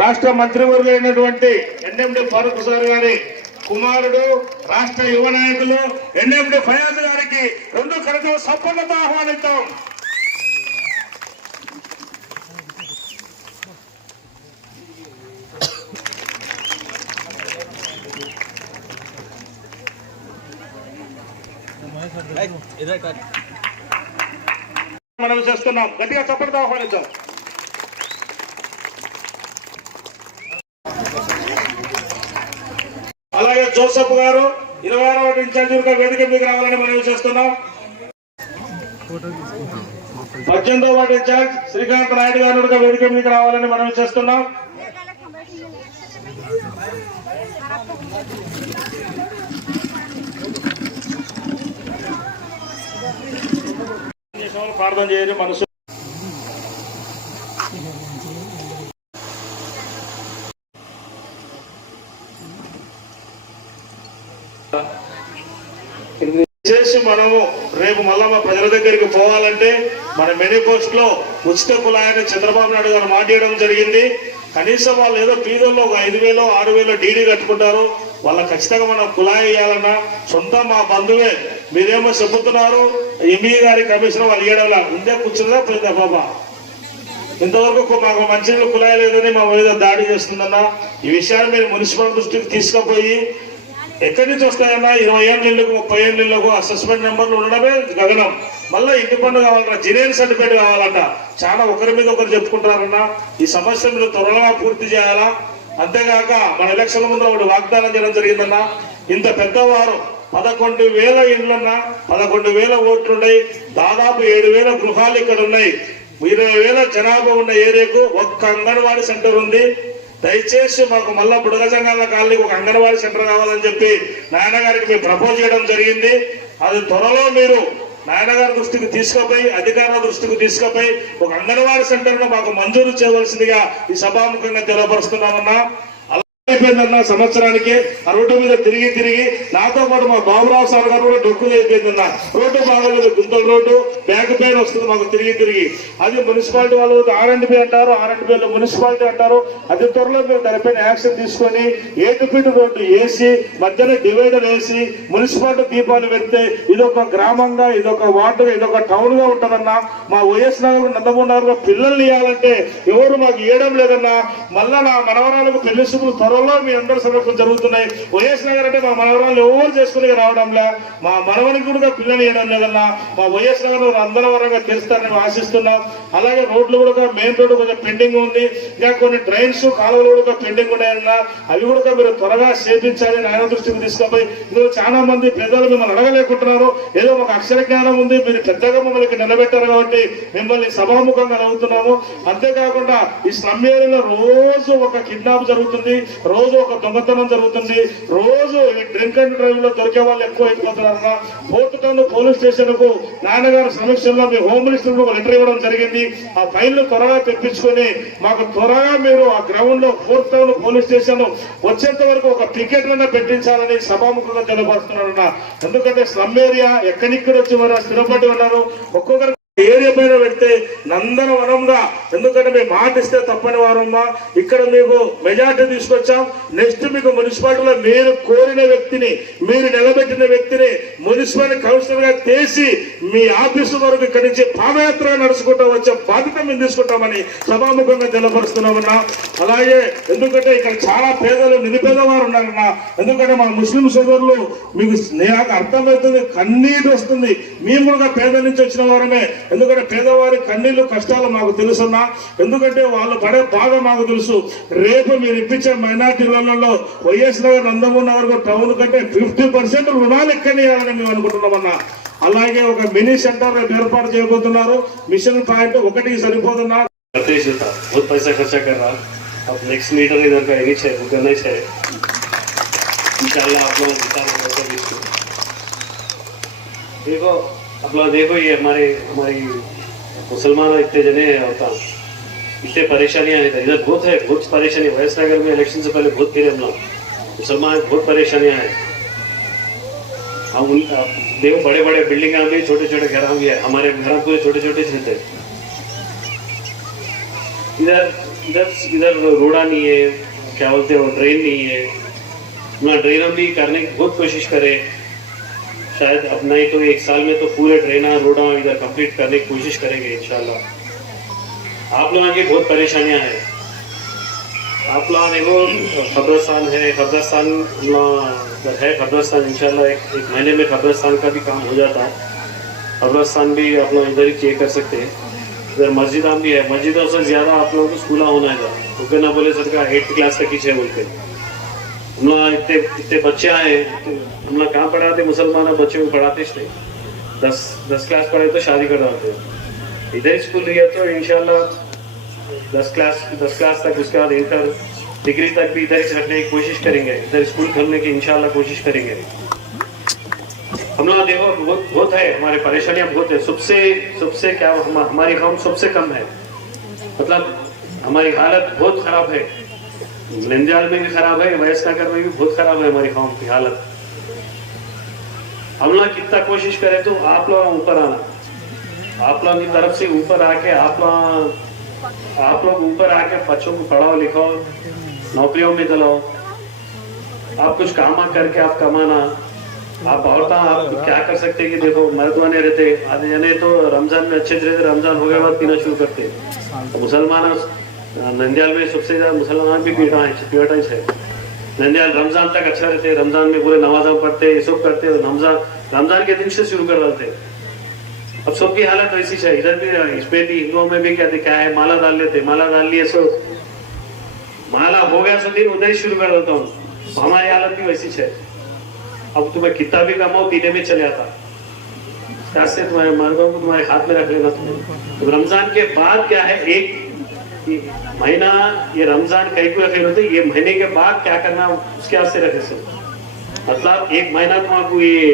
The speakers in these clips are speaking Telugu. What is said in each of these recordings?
రాష్ట్ర మంత్రివర్యులైనటువంటి ఎన్ఎండి ఫారూక్ సార్ గారి కుమారుడు రాష్ట్ర యువ నాయకులు ఎన్ఎండి ఫయాజ్ గారికి రెండు కరతో సంపన్నత ఆహ్వానిద్దాం మనం చేస్తున్నాం. గట్టిగా చప్పటితో ఆహ్వానిద్దాం అలాగే జోసఫ్ గారు ఇరవై ఆరవ ఇన్ఛార్జిగా వేదిక మీకు రావాలని మనవి చేస్తున్నాం. పద్దెనిమిదో వాటి ఇన్ఛార్జ్ శ్రీకాంత్ నాయుడు గారు వేదిక మీకు రావాలని మనవి చేస్తున్నాం. ప్రార్థన చేయండి మనసు చేసి మనము రేపు మళ్ళా మా ప్రజల దగ్గరికి పోవాలంటే మన మేనిఫెస్టో లో ఉచిత కులాయని చంద్రబాబు నాయుడు గారు మాట్లాడడం జరిగింది. కనీసం వాళ్ళు ఏదో పీదల్లో ఒక ఐదు వేలు ఆరు వేలు డీడీ కట్టుకుంటారు. వాళ్ళ ఖచ్చితంగా మనం కులాయి వేయాలన్నా సొంత మా బంధువే. మీరేమో చెబుతున్నారు ఎంఈ గారి కమిషనర్ వాళ్ళు ఇవ్వడంలా ఉందే కూర్చున్నదా పోయిందా బాబా? ఇంతవరకు మాకు మంచినీళ్ళు కులాయి లేదని మా మీద దాడి చేస్తుందన్న. ఈ విషయాన్ని మీరు మున్సిపల్ దృష్టికి తీసుకుపోయి ఎక్కడి నుంచి వస్తాయన్నా? ఇరవై ఏళ్ళ నీళ్ళకు ముప్పై ఏళ్ళ నీళ్ళకు అసెస్మెంట్ నెంబర్లు ఉండడమే గగనం. మళ్ళీ ఇంటి పన్ను కావాలన్నా జినేన్ సర్టిఫికేట్ కావాలంట. చాలా ఒకరి మీద ఒకరు చెప్పుకుంటారన్నా ఈ సమస్య మీరు త్వరగా పూర్తి చేయాలా? అంతేగాక మన ఎలక్షన్ ముందు ఒకటి వాగ్దానం చేయడం జరిగిందన్నా. ఇంత పెద్దవారు పదకొండు వేల ఇండ్లన్నా పదకొండు వేల ఓట్లున్నాయి దాదాపు ఏడు వేల గృహాలు ఇక్కడ ఉన్నాయి. ఇరవై వేల జనాభా ఉన్న ఏరియాకు ఒక్క అంగన్వాడీ సెంటర్ ఉంది. దయచేసి మాకు మళ్ళా బుడగజంగాల కాలనీకి ఒక అంగన్వాడీ సెంటర్ కావాలని చెప్పి నాయనగారికి మేము ప్రపోజ్ చేయడం జరిగింది. అది త్వరలో మీరు నాన్నగారి గారి దృష్టికి తీసుకుపోయి అధికారుల దృష్టికి తీసుకుపోయి ఒక అంగన్వాడీ సెంటర్ను మాకు మంజూరు చేయవలసిందిగా ఈ సభాముఖంగా తెలియపరుస్తున్నామన్నా. అయిపోయిందన్న సంవత్సరానికి ఆ రోడ్డు మీద తిరిగి తిరిగి నాతో పాటు మా బాబురావు సార్ గారు కూడా డొక్కులు అయిపోయిందన్న. రోడ్డు బాగలేదు గుంతల రోడ్డు బ్యాక్ పెయిన్ వస్తుంది మాకు తిరిగి తిరిగి. అది మున్సిపాలిటీ వాళ్ళు ఆర్ అండ్ బి అంటారు ఆర్ అండ్ బిలో మున్సిపాలిటీ అంటారు. అది త్వరలో మేము దానిపైన యాక్షన్ తీసుకొని ఏటు రోడ్డు వేసి మధ్యలో డివైడర్ వేసి మున్సిపాలిటీ దీపాలు పెడితే ఇదొక గ్రామంగా ఇదొక వార్డుగా ఇదొక టౌన్గా ఉంటుందన్న. మా వైఎస్ నగర్ నందమూరి నగర్ పిల్లల్ని ఇవ్వాలంటే ఎవరు మాకు ఇవ్వడం లేదన్నా మళ్ళా నా మనవరాలకు పెళ్ళి శుభ్రులు త్వరలో మీ అందరి సభకు జరుగుతున్నాయి. వైఎస్ నగర్ అంటే మా మనవరాలు ఎవరు చేసుకుని రావడంలా మా మనవనికి కూడా పిల్లని వేయడం లేదన్నా మా వైఎస్ నగర్ అందరి వరంగా తెలుస్తారని ఆశిస్తున్నాం. అలాగే రోడ్లు కూడా మెయిన్ రోడ్డు కొంచెం పెండింగ్ ఉంది. ఇంకా కొన్ని డ్రైన్స్ కాలువలు కూడా పెండింగ్ ఉన్నాయన్నా అవి కూడా మీరు త్వరగా చేపించాలి నాయన దృష్టికి తీసుకుపోయి ఇందులో చాలా మంది పేదలు మిమ్మల్ని అడగలేకుంటున్నారు. ఏదో ఒక అక్షర జ్ఞానం ఉంది మీరు పెద్దగా మమ్మల్ని నిలబెట్టారు కాబట్టి మిమ్మల్ని సభాముఖంగా అడుగుతున్నాము అంతేకాకుండా ఈ స్లమ్ ఏరియాలో రోజు ఒక కిడ్నాప్ జరుగుతుంది. రోజు ఒక దొంగతనం జరుగుతుంది. రోజు ఈ డ్రింక్ అండ్ డ్రైవ్లో దొరికే వాళ్ళు ఎక్కువ అయిపోతున్నారన్న ఫోర్త్ టౌన్ పోలీస్ స్టేషన్కు నాన్నగారి సమక్షంలో మీ హోమ్ మినిస్టర్ ఒక లెటర్ ఇవ్వడం జరిగింది. ఆ ఫైల్ త్వరగా తెప్పించుకొని మాకు త్వరగా మీరు ఆ గ్రౌండ్లో ఫోర్త్ టౌన్ పోలీస్ స్టేషన్ వచ్చేంత వరకు ఒక టికెట్ పెట్టించాలని సభాముఖంగా తెలియపరుస్తున్నారన్న ఎందుకంటే స్లమ్ ఏరియా ఎక్కడిక్కడ వచ్చి వారు స్థిరపడి ఉన్నారు. ఒక్కొక్కరు ఏరియా పైన పెడితే నందనవనంగా ఎందుకంటే మేము మాట ఇస్తే తప్పని వారమ్మా ఇక్కడ మీకు మెజార్టీ తీసుకొచ్చాం. నెక్స్ట్ మీకు మున్సిపాలిటీలో మీరు కోరిన వ్యక్తిని మీరు నిలబెట్టిన వ్యక్తిని మున్సిపల్ కౌన్సిలర్గా చేసి మీ ఆఫీసు వరకు ఇక్కడి నుంచి పాదయాత్ర నడుచుకుంటూ వచ్చే బాధ్యత మేము తీసుకుంటామని సభాముఖంగా తెలపరుస్తున్నామన్నా అలాగే ఎందుకంటే ఇక్కడ చాలా పేదలు నిరుపేదవారు ఉన్నారన్నా. ఎందుకంటే మా ముస్లిం సోదరులు మీకు నాకు అర్థమవుతుంది కన్నీటి వస్తుంది. మేము కూడా పేద నుంచి వచ్చిన వారమే. ఎందుకంటే పేదవారి కన్నీళ్ళు కష్టాలు మాకు తెలుసున్నా. ఎందుకంటే వాళ్ళు పడే బాధ మాకు తెలుసు రేపు మీరు ఇప్పించే minority లోన్లలో YS Nagar Nandamuri Nagar town కంటే ఫిఫ్టీ పర్సెంట్ రుణాలు ఎక్కనియాలని మేము అనుకుంటున్నామన్నా అలాగే ఒక మినీ సెంటర్ రేపు ఏర్పాటు చేయబోతున్నారు మిషన్ పాయింట్ ఒకటికి సరిపోతున్నా करते ही था बहुत पैसा खर्चा कर रहा अब नेक्स्ट मीटर इधर का नहीं है वो करना ही है इंशाल्लाह आप लोग जितना पैसा भी इसको देखो आप लोग देखो ये हमारे हमारी मुसलमान इतने जने होता इतने परेशानियाँ हैं इधर बहुत है बहुत परेशानी वैस नगर में इलेक्शन से पहले बहुत फिरे हम लोग मुसलमान बहुत परेशानियाँ हैं हम उन देखो बड़े बड़े बिल्डिंग भी छोटे छोटे घर भी हमारे घर पूरे छोटे छोटे रहते इधर इधर इधर रोड़ा नहीं है क्या बोलते हो ड्रेन नहीं है ना ड्रेन हम भी करने की बहुत कोशिश करें शायद अब नहीं तो एक साल में तो पूरे ड्रेना रोड़ा इधर कंप्लीट करने की कोशिश करेंगे, इंशाल्लाह। आप लोगों की बहुत परेशानियाँ हैं। आप लोग देखो खबरस्तान है खबरस्तान है खबरस्तान इंशाल्लाह एक एक महीने में खबरस्तान का भी काम हो जाता है। खबरस्तान भी आप लोग इधर ही चेक कर सकते हैं। इधर मस्जिदा भी है, मस्जिदों से ज़्यादा आप लोगों को स्कूल होना है। क्योंकि ना बोले सर का एट्थ क्लास तक ही छः बोल के हम लोग इतने इतने बच्चे आए तो हम लोग कहाँ पढ़ाते? मुसलमान बच्चों को पढ़ाते नहीं दस दस क्लास पढ़े तो शादी कर इधर स्कूल लिया तो इंशाल्लाह दस क्लास दस क्लास तक उसके बाद इंटर डिग्री तक भी इधर रखने की कोशिश करेंगे। इधर स्कूल खोलने की इनशाला कोशिश करेंगे। हम लोग देखो बहुत बहुत है हमारे परेशानियाँ बहुत है। सबसे सबसे क्या हम, हमारी कौम सबसे कम है। मतलब हमारी हालत बहुत खराब है। नंजाल में भी खराब है वयस नगर में भी बहुत खराब है हमारी कौम की हालत। हम लोग कितना कोशिश करें तो आप लोग ऊपर आना। आप लोगों की तरफ़ से ऊपर आके आप लोग आप लोग ऊपर आके बच्चों को पढ़ाओ, लिखाओ, नौकरियों में दिलाओ। आप कुछ काम करके आप कमाना। आप औरता, आप क्या कर सकते कि देखो मर्दवाने रहते। आधे जने तो रमज़ान में अच्छे से रहते रमज़ान हो गया, बाद पीना शुरू करते। तो मुसलमान नंदियाल में सबसे ज़्यादा मुसलमान भी पीटा है पीटा है। नंदियाल रमज़ान तक अच्छा रहते, रमज़ान में पूरे नमाजा पढ़ते ये सब करते रमज़ान रमज़ान के दिन से शुरू कर देते अब सबकी हालत वैसी है, इधर भी इसमें भी, हिंदुओं में भी क्या क्या है, माला डाल लेते, माला डाल लिए सो माला हो गया सो दिन, उधर ही शुरू कर देता हूँ। हमारी हालत भी वैसी है। अब तुम्हें कितना भी कमाओ, पीने में चले आता। तुम्हारे मर्दों को तुम्हारे हाथ में रख लेना तुम्हें। रमज़ान के बाद क्या है? एक महीना ये रमज़ान कहीं को रखे होते ये महीने के बाद क्या करना, उसके हाथ से रखे सो मतलब एक महीना तुम्हारा ये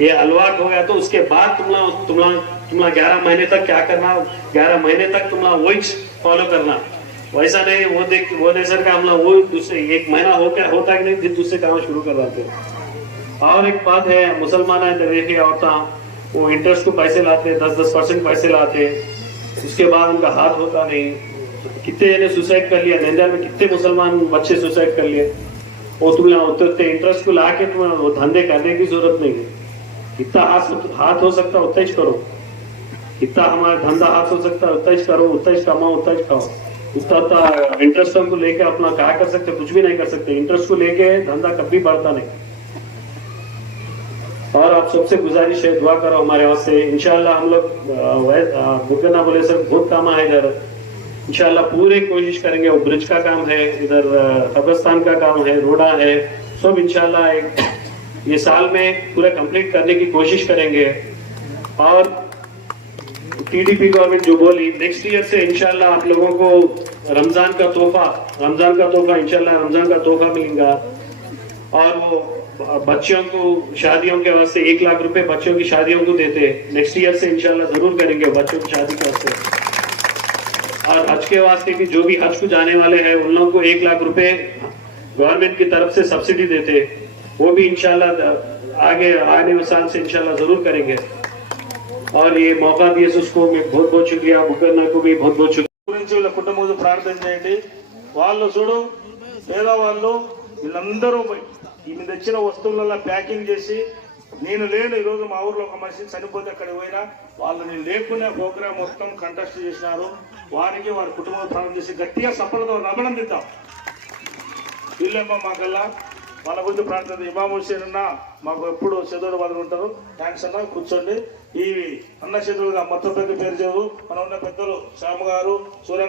ये अलवाट हो गया तो उसके बाद तुमला तुमला तुमला ग्यारह महीने तक क्या करना, ग्यारह महीने तक तुमला वही फॉलो करना। वैसा नहीं, वो देख, वो नहीं सर का वो दूसरे, एक महीना हो क्या होता कि नहीं, फिर दूसरे काम शुरू कर देते और एक बात है, मुसलमान है तो देखिए औरता, वो इंटरेस्ट को पैसे लाते दस दस परसेंट पैसे लाते, उसके बाद उनका हाथ होता नहीं। कितने जने सुसाइड कर लिया? नंदा में कितने मुसलमान बच्चे सुसाइड कर लिए? वो तुम उतरते इंटरेस्ट को ला के तुम्हें वो धंधे करने की ज़रूरत नहीं है। कितना हाथ हाथ हो सकता उतना ही करो। कितना हमारा धंधा हाथ हो सकता है, उतना करो, उतना कमाओ, उतना ही खाओ। उतना उतना इंटरेस्ट को लेके अपना क्या कर सकते कुछ भी नहीं कर सकते। इंटरेस्ट को लेके धंधा कभी बढ़ता नहीं। और आप सबसे गुजारिश है, दुआ करो हमारे वहाँ से। इनशाला हम लोग मुकदना बोले, सर, बहुत काम इधर इंशाल्लाह पूरे कोशिश करेंगे। वो ब्रिज का काम है, इधर कब्रस्तान का काम है, रोडा है, सब इंशाल्लाह एक, ये साल में पूरा कंप्लीट करने की कोशिश करेंगे। और टीडीपी गवर्नमेंट जो बोली नेक्स्ट ईयर से इंशाल्लाह आप लोगों को रमज़ान का तोहफा, रमज़ान का तोहफा, इंशाल्लाह रमज़ान का तोहफा मिलेगा। और वो बच्चों को शादियों के वास्ते एक लाख रुपए बच्चों की शादियों को देते। नेक्स्ट ईयर से इंशाल्लाह ज़रूर करेंगे बच्चों की शादी के वास्ते और हज के वास्ते भी जो भी हज को जाने वाले हैं उन लोगों को एक लाख रुपए गवर्नमेंट की तरफ से सब्सिडी देते वो भी इंशाल्लाह आगे आने वाले साल से इंशाल्लाह जरूर करेंगे और ये मौका दिए से उसको मैं बहुत बहुत शुक्रिया मुकरना को भी बहुत बहुत शुक्रिया గురించి వీళ్ళ కుటుంబం గురించి ప్రార్థన చేయండి వాళ్ళు చూడు పేదవాళ్ళు వీళ్ళందరూ ఈయన తెచ్చిన వస్తువులలో ప్యాకింగ్ చేసి నేను లేను ఈరోజు మా ఊర్లో ఒక మనిషి చనిపోతే అక్కడికి పోయినా వాళ్ళని లేకునే ప్రోగ్రామ్ మొత్తం కంటెస్ట్ చేసినారు వారికి వారి కుటుంబం ప్రారంభం చేసి గట్టిగా సఫలతో అభినందిద్దాం వీళ్ళేమో మాకల్లా వాళ్ళ గురించి ప్రార్థన ఇమాం హుసేన్ అన్న మాకు ఎప్పుడు చదువులు వాళ్ళు ఉంటారు. థ్యాంక్స్ అన్న కూర్చోండి. ఈ అన్న చదువులుగా మొత్తం పెద్ద పేరు చదువు మనం ఉన్న పెద్దలు శ్యామ గారు సూర్య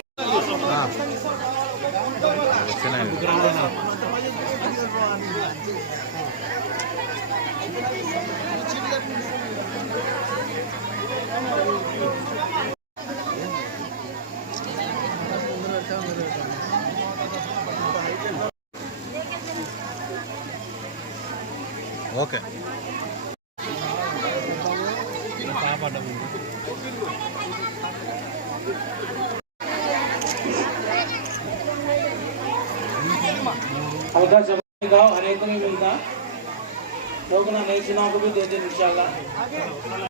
ఓకే हल्का चपाती खाओ हर एक को नहीं मिलता लोग ना नई चुनाव को भी दे दें इंशाल्लाह